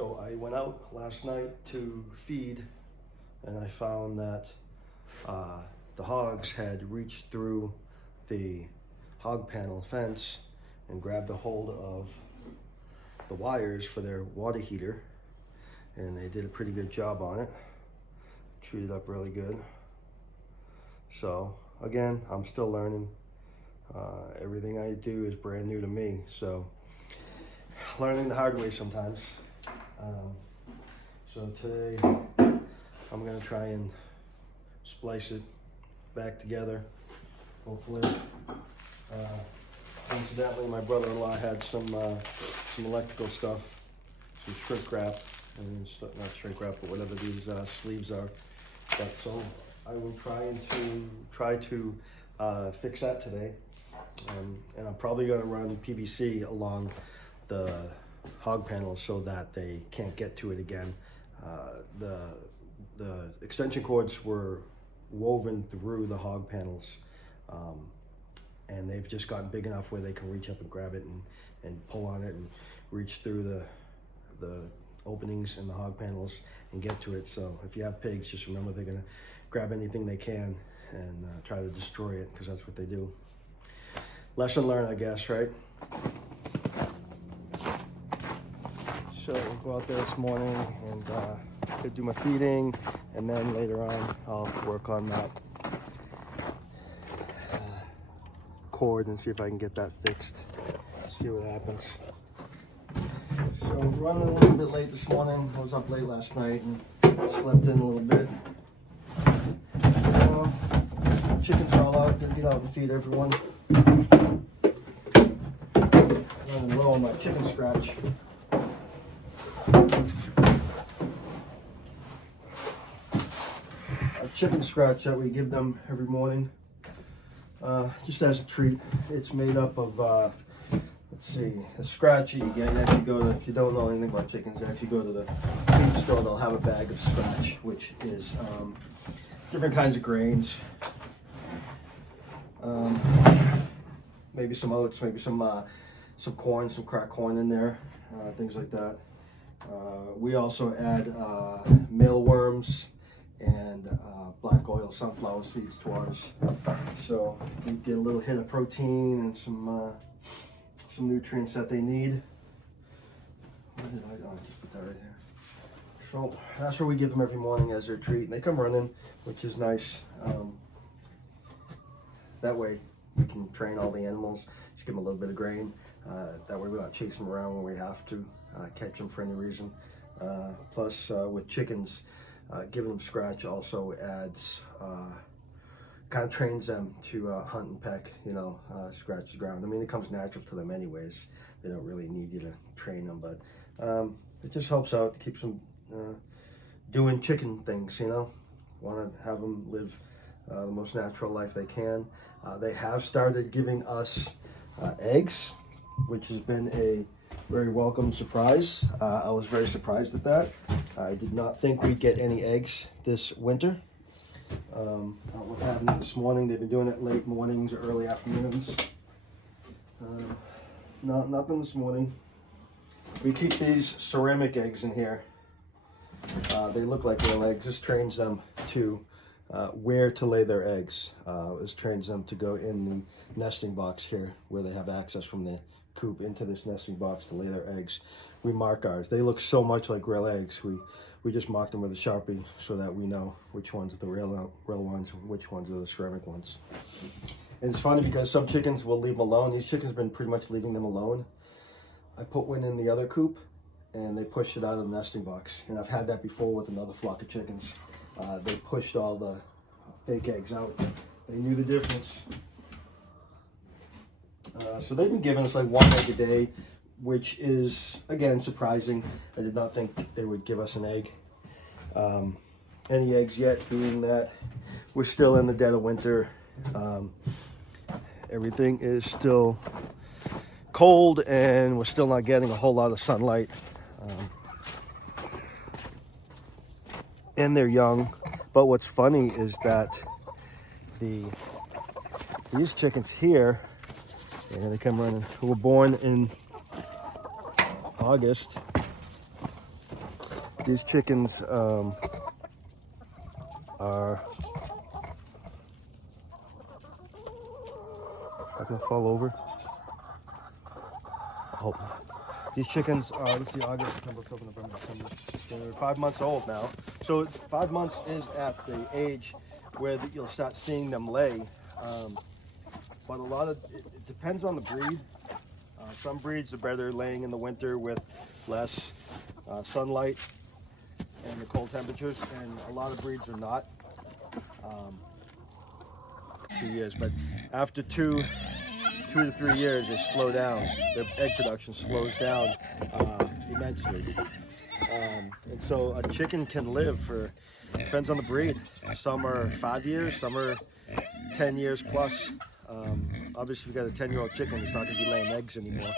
So I went out last night to feed, and I found that the hogs had reached through the hog panel fence and grabbed a hold of the wires for their water heater, and they did a pretty good job on it. Treated up really good. So again, I'm still learning. Everything I do is brand new to me, so learning the hard way sometimes. So today I'm gonna try and splice it back together, hopefully. Incidentally, my brother-in-law had some electrical stuff, some shrink wrap, and not shrink wrap, but whatever these sleeves are. But so I will try to fix that today, and I'm probably going to run PVC along the hog panels so that they can't get to it again. The extension cords were woven through the hog panels, and they've just gotten big enough where they can reach up and grab it and pull on it and reach through the openings in the hog panels and get to it. So if you have pigs, just remember they're gonna grab anything they can and try to destroy it, because that's what they do. Lesson learned, I guess, right? So we'll go out there this morning and do my feeding, and then later on I'll work on that cord and see if I can get that fixed. See what happens. So running a little bit late this morning. I was up late last night and slept in a little bit. Chickens are all out. Gonna get out and feed everyone. Running low on my chicken scratch. A chicken scratch that we give them every morning, just as a treat. It's made up of, let's see, a scratch you get. You actually go to, if you don't know anything about chickens, you actually go to the feed store, they'll have a bag of scratch, which is different kinds of grains. Maybe some oats, maybe some corn, some cracked corn in there, things like that. We also add mealworms and black oil sunflower seeds to ours. So we get a little hit of protein and some nutrients that they need. What did I do? I just put that right here. So that's what we give them every morning as their treat. And they come running, which is nice. That way we can train all the animals, just give them a little bit of grain. That way we're not chasing them around when we have to catch them for any reason. Plus with chickens, giving them scratch also adds, kind of trains them to hunt and peck, scratch the ground. I mean, it comes natural to them anyways. They don't really need you to train them, but it just helps out, keeps them doing chicken things, Want to have them live the most natural life they can. They have started giving us eggs, which has been a very welcome surprise. I was very surprised at that. I did not think we'd get any eggs this winter. I don't know what's happening this morning. They've been doing it late mornings or early afternoons. Nothing this morning. We keep these ceramic eggs in here. They look like real eggs. This trains them to where to lay their eggs. This trains them to go in the nesting box here, where they have access from the coop into this nesting box to lay their eggs. We mark ours. They look so much like real eggs. We just mark them with a Sharpie so that we know which ones are the real ones, which ones are the ceramic ones. And it's funny because some chickens will leave them alone. These chickens have been pretty much leaving them alone. I put one in the other coop and they pushed it out of the nesting box. And I've had that before with another flock of chickens. They pushed all the fake eggs out. They knew the difference. So they've been giving us like one egg a day, which is, again, surprising. I did not think they would give us an egg. Any eggs yet, being that we're still in the dead of winter. Everything is still cold and we're still not getting a whole lot of sunlight. And they're young. But what's funny is that these chickens here, and they come running, who were born in August, These chickens are not gonna fall over. I hope not. These chickens are, let's see, August, September, October, November, December. They're 5 months old now. So 5 months is at the age where you'll start seeing them lay. But a lot of, it depends on the breed. Some breeds are better laying in the winter with less sunlight and the cold temperatures, and a lot of breeds are not. 2 years, but after 2 to 3 years, they slow down. Their egg production slows down immensely. And so a chicken can live for, depends on the breed. Some are 5 years, some are 10 years plus. Obviously, if you got a 10-year-old chicken, it's not going to be laying eggs anymore.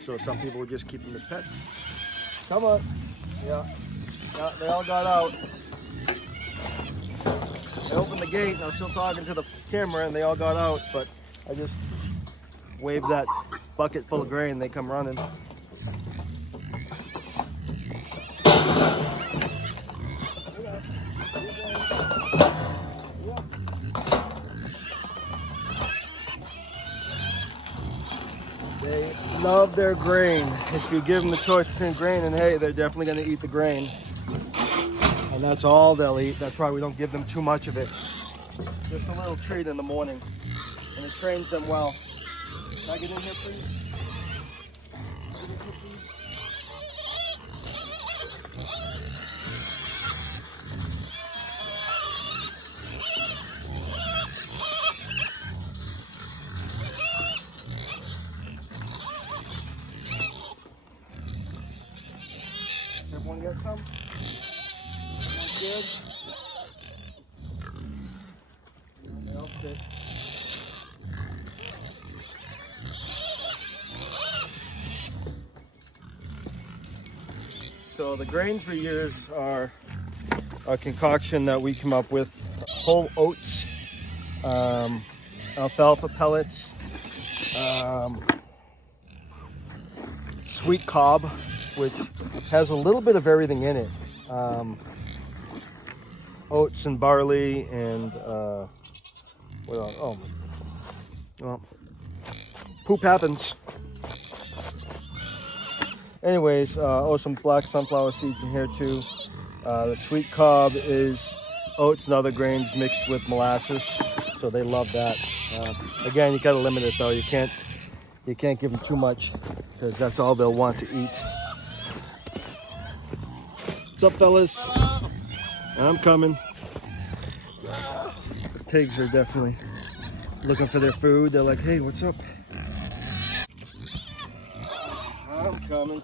So some people will just keep them as pets. Come on. Yeah, they all got out. I opened the gate and I was still talking to the camera and they all got out, but I just waved that bucket full of grain, they come running. They love their grain. If you give them the choice between grain and hay, they're definitely going to eat the grain. And that's all they'll eat. That's why we don't give them too much of it. Just a little treat in the morning. And it trains them well. Can I get in here, please? Get in here, please? Everyone get some? Everyone's good? They all fit. So the grains we use are a concoction that we come up with: whole oats, alfalfa pellets, sweet cob, which has a little bit of everything in it. Oats and barley and what else? Oh, well, poop happens. Anyways, some black sunflower seeds in here too. The sweet cob is oats and other grains mixed with molasses, so they love that. Again, you gotta limit it though. You can't give them too much because that's all they'll want to eat. What's up, fellas? I'm coming. The pigs are definitely looking for their food. They're like, hey, what's up? I'm coming.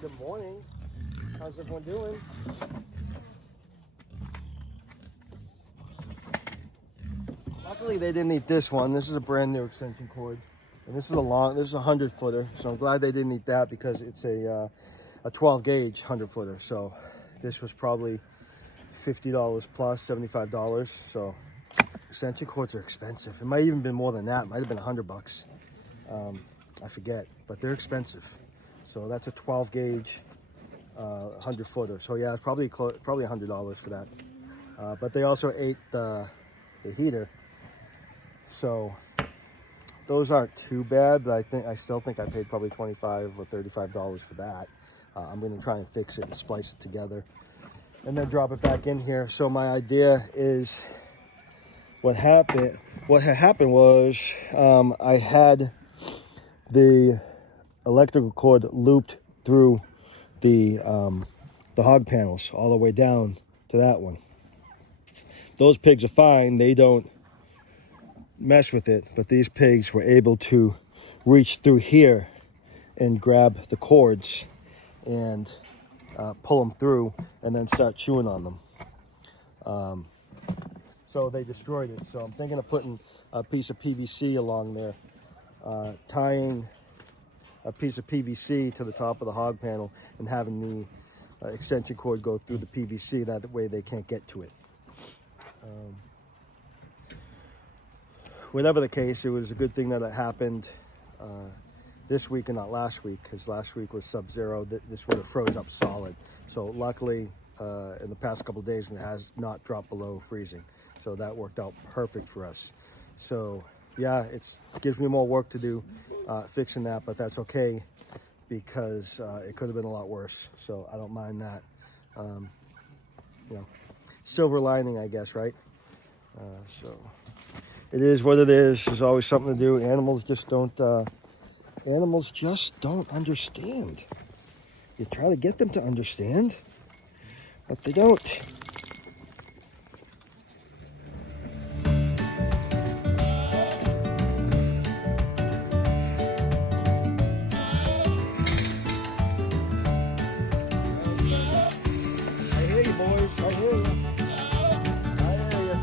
Good morning. How's everyone doing? Luckily they didn't eat this one. This is a brand new extension cord. And this is a 100 footer. So I'm glad they didn't eat that because it's a 12 gauge 100 footer. So this was probably $50 plus, $75. So extension cords are expensive. It might even been more than that. It might have been $100. I forget, but they're expensive. So that's a 12 gauge 100 footer. So yeah, it's probably $100 for that. But they also ate the heater. So those aren't too bad, but I still think I paid probably $25 or $35 for that. I'm going to try and fix it and splice it together and then drop it back in here. So my idea is, what had happened was I had the electrical cord looped through the hog panels all the way down to that one. Those pigs are fine. They don't mess with it, but these pigs were able to reach through here and grab the cords and pull them through and then start chewing on them. So they destroyed it. So I'm thinking of putting a piece of PVC along there, tying a piece of PVC to the top of the hog panel and having the extension cord go through the PVC. That way they can't get to it. whatever the case, it was a good thing that it happened this week and not last week, because last week was sub-zero. This would have froze up solid. So luckily, in the past couple of days, it has not dropped below freezing. So that worked out perfect for us. So yeah, it gives me more work to do fixing that, but that's okay, because it could have been a lot worse. So I don't mind that. You know, silver lining, I guess, right? So it is what it is. There's always something to do. Animals just don't understand. You try to get them to understand, but they don't. I hear you, boys. I hear you. I hear you.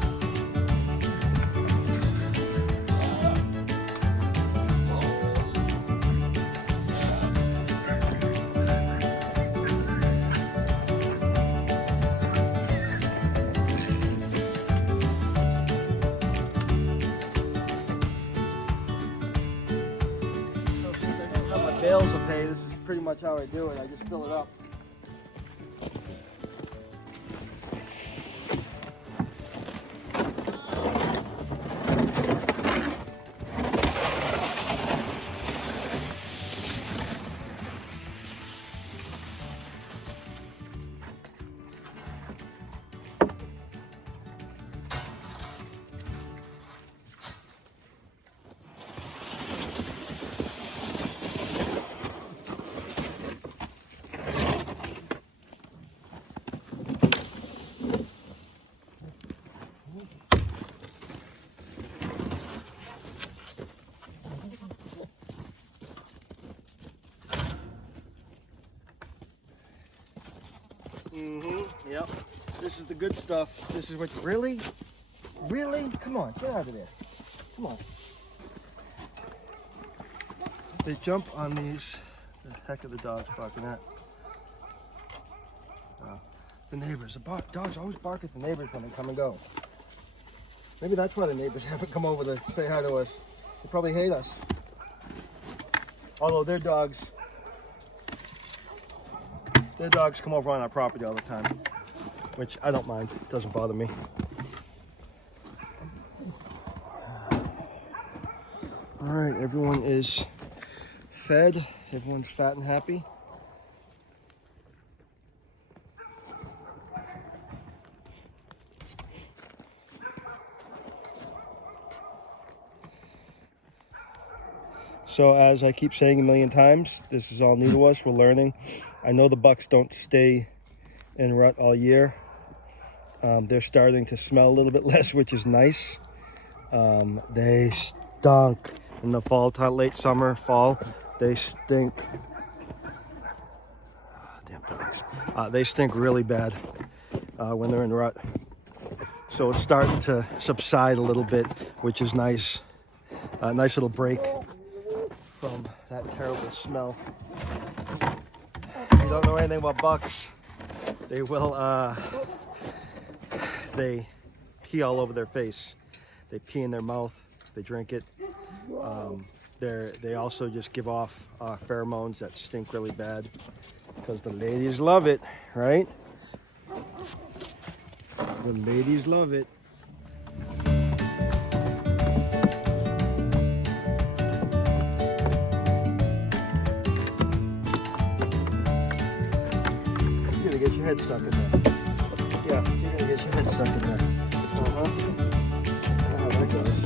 So since I don't have my bales to pay, this is pretty much how I do it. I just fill it up. Yep. This is the good stuff. This is what, really? Come on, get out of there. Come on. They jump on these. The heck are the dogs barking at? The neighbors. The dogs always bark at the neighbors when they come and go. Maybe that's why the neighbors haven't come over to say hi to us. They probably hate us. Although their dogs come over on our property all the time, which I don't mind. It doesn't bother me. All right, everyone is fed. Everyone's fat and happy. So as I keep saying a million times, this is all new to us. We're learning. I know the bucks don't stay in rut all year. They're starting to smell a little bit less, which is nice. They stunk in the fall time, late summer, fall. They stink. Damn dogs. They stink really bad when they're in rut. So it's starting to subside a little bit, which is nice. A nice little break from that terrible smell. If you don't know anything about bucks, they will they pee all over their face. They pee in their mouth. They drink it. They also just give off pheromones that stink really bad, because the ladies love it, right? The ladies love it. You're gonna get your head stuck in there. Yeah, you're gonna get your head stuck in there. How that goes.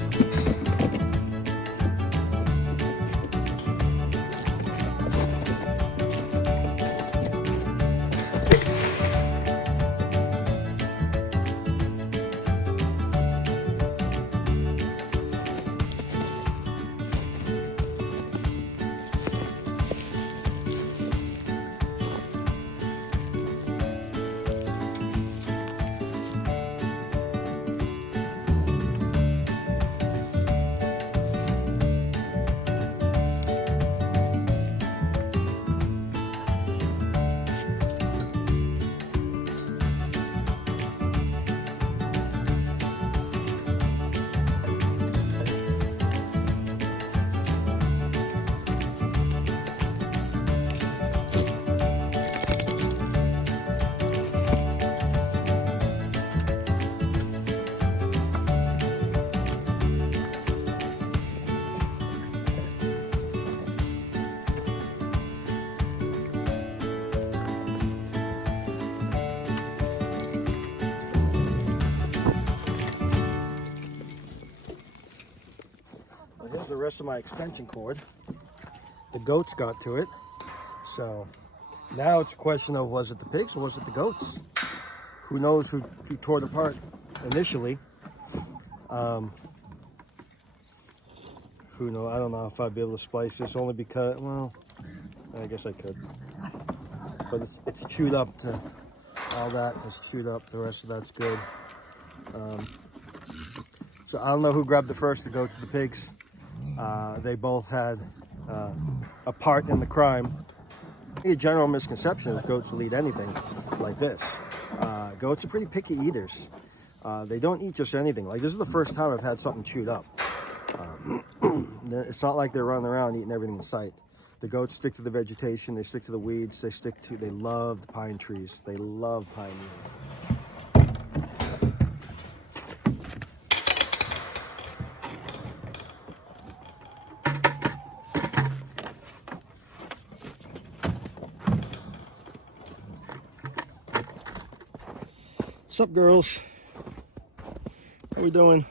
rest of my extension cord. The goats got to it. So now it's a question of, was it the pigs or was it the goats? Who knows who tore it apart initially. Who knows? I don't know if I'd be able to splice this, only because, well, I guess I could. But it's chewed up to, all that is chewed up. The rest of that's good. So I don't know who grabbed the first, the goats or the pigs. They both had a part in the crime. A general misconception is goats will eat anything like this. Goats are pretty picky eaters. They don't eat just anything. Like, this is the first time I've had something chewed up. It's not like they're running around eating everything in sight. The goats stick to the vegetation, they stick to the weeds, they love the pine trees. They love pine needles. What's up, girls? How we doing?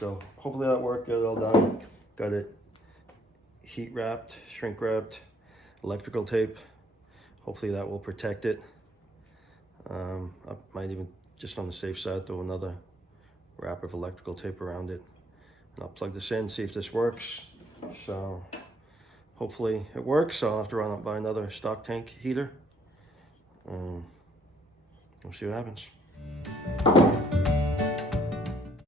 So hopefully that worked, got it all done. Got it heat wrapped, shrink wrapped, electrical tape. Hopefully that will protect it. I might even, just on the safe side, throw another wrap of electrical tape around it. And I'll plug this in, see if this works. So hopefully it works. I'll have to run up by another stock tank heater. We'll see what happens.